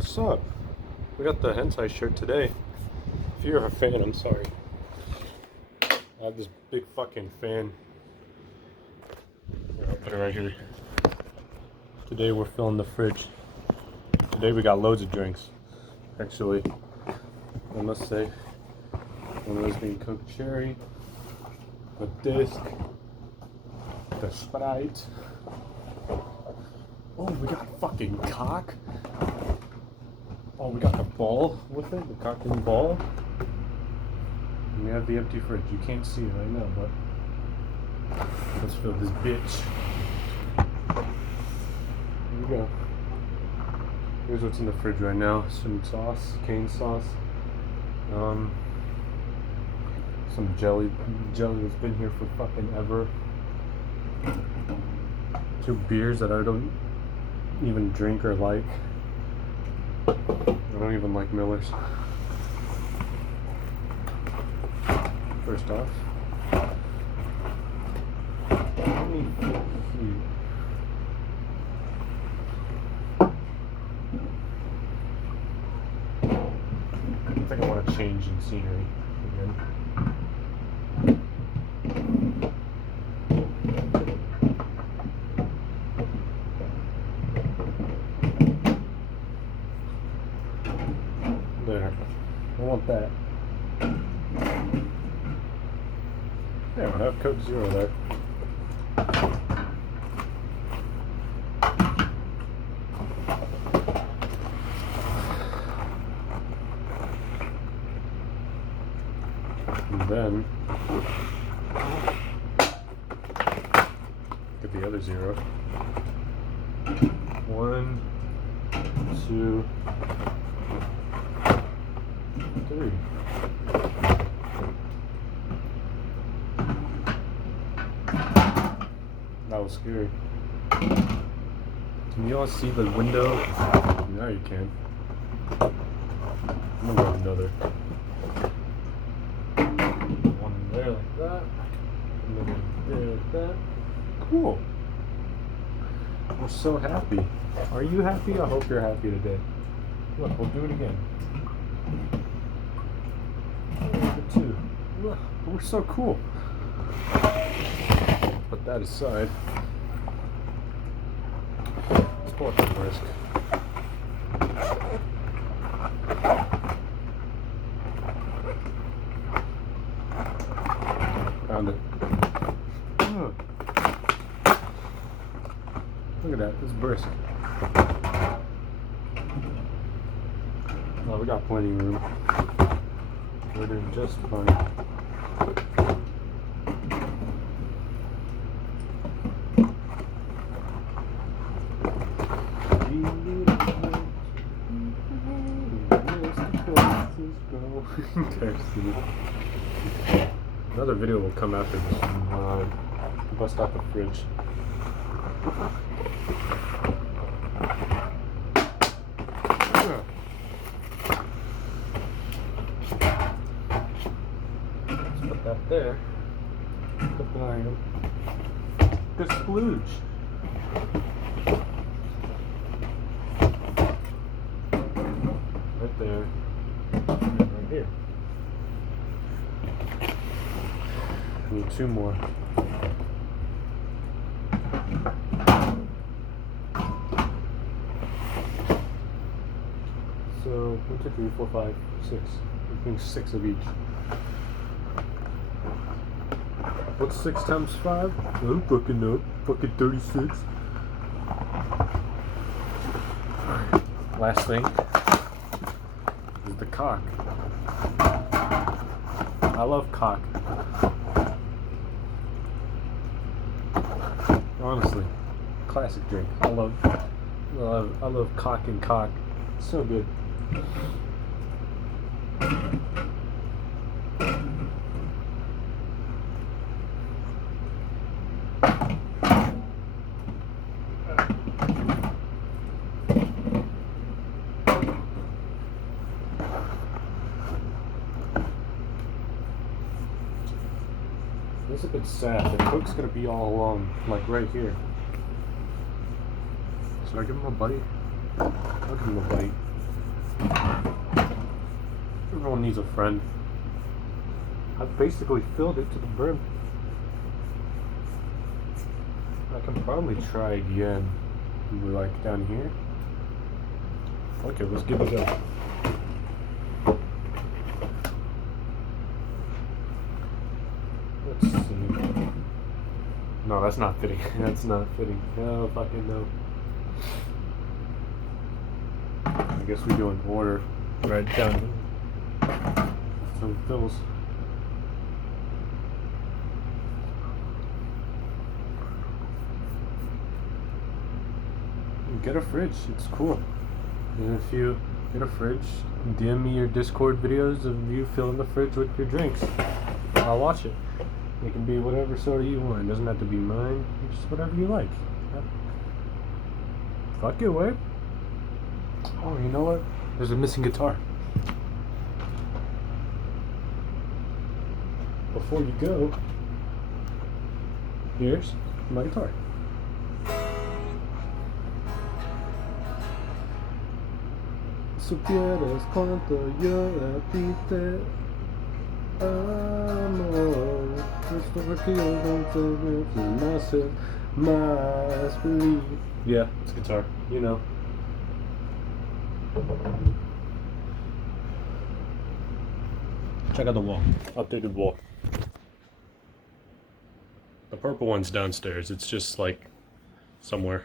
What's up? We got the hentai shirt today. If you're a fan, I'm sorry. I have this big fucking fan. Here, I'll put it right here. Today we're filling the fridge. Today we got loads of drinks. Actually, I must say, one of those being Coke Cherry, the disc, the Sprite. Oh, we got fucking cock. Oh, we got the ball with it, the cock and ball. And we have the empty fridge. You can't see it, I know, but let's fill this bitch. Here we go. Here's what's in the fridge right now. Some sauce, cane sauce. Some jelly that's been here for fucking ever. 2 beers that I don't even drink or like. I don't even like Miller's. First off, let me get here. I think I want to change in scenery again. There. I want that. There, we have Coke Zero there. And then get the other zero. 1, 2, 3. That was scary. Can you all see the window? Now you can. I'm gonna grab another. One there like that. Another there like that. Cool. We're so happy. Are you happy? I hope you're happy today. Look, we'll do it again. Number 2. Look, we're so cool. Put that aside. Let's pull up the brisk. Found it. Oh. Look at that. It's brisk. Oh, we got plenty of room. We're doing just fine. Another video will come after this one. Bust out the fridge. Let's put that there. Put the item. The splooge. Right there. And right here. I need 2 more. So 1, 2, 3, 4, 5, 6. I think 6 of each. What's 6 times 5? I don't fucking know. Fucking 36. Alright. Last thing is the cock. I love cock. Honestly, classic drink. I love cock and cock. It's so good. It's a bit sad. The Coke's gonna be all alone, like right here. Should I give him a bite? I'll give him a bite. one needs a friend. I've basically filled it to the brim. I can probably try again. We're like down here. Okay, let's give it a go. Let's see. No, that's not fitting. That's not fitting. No, fucking no. I guess we do an order right down here. Some fills. Get a fridge. It's cool. And if you get a fridge, DM me your Discord videos of you filling the fridge with your drinks. I'll watch it. It can be whatever soda you want. It doesn't have to be mine. Just whatever you like. Fuck it, Wade. Oh, you know what? There's a missing guitar. Before you go, here's my guitar. Supieras cuánto yo a ti te amo. Esto porque yo no te hace más feliz. Yeah, it's guitar. You know. Check out the wall. Updated wall. The purple one's downstairs. It's just like somewhere.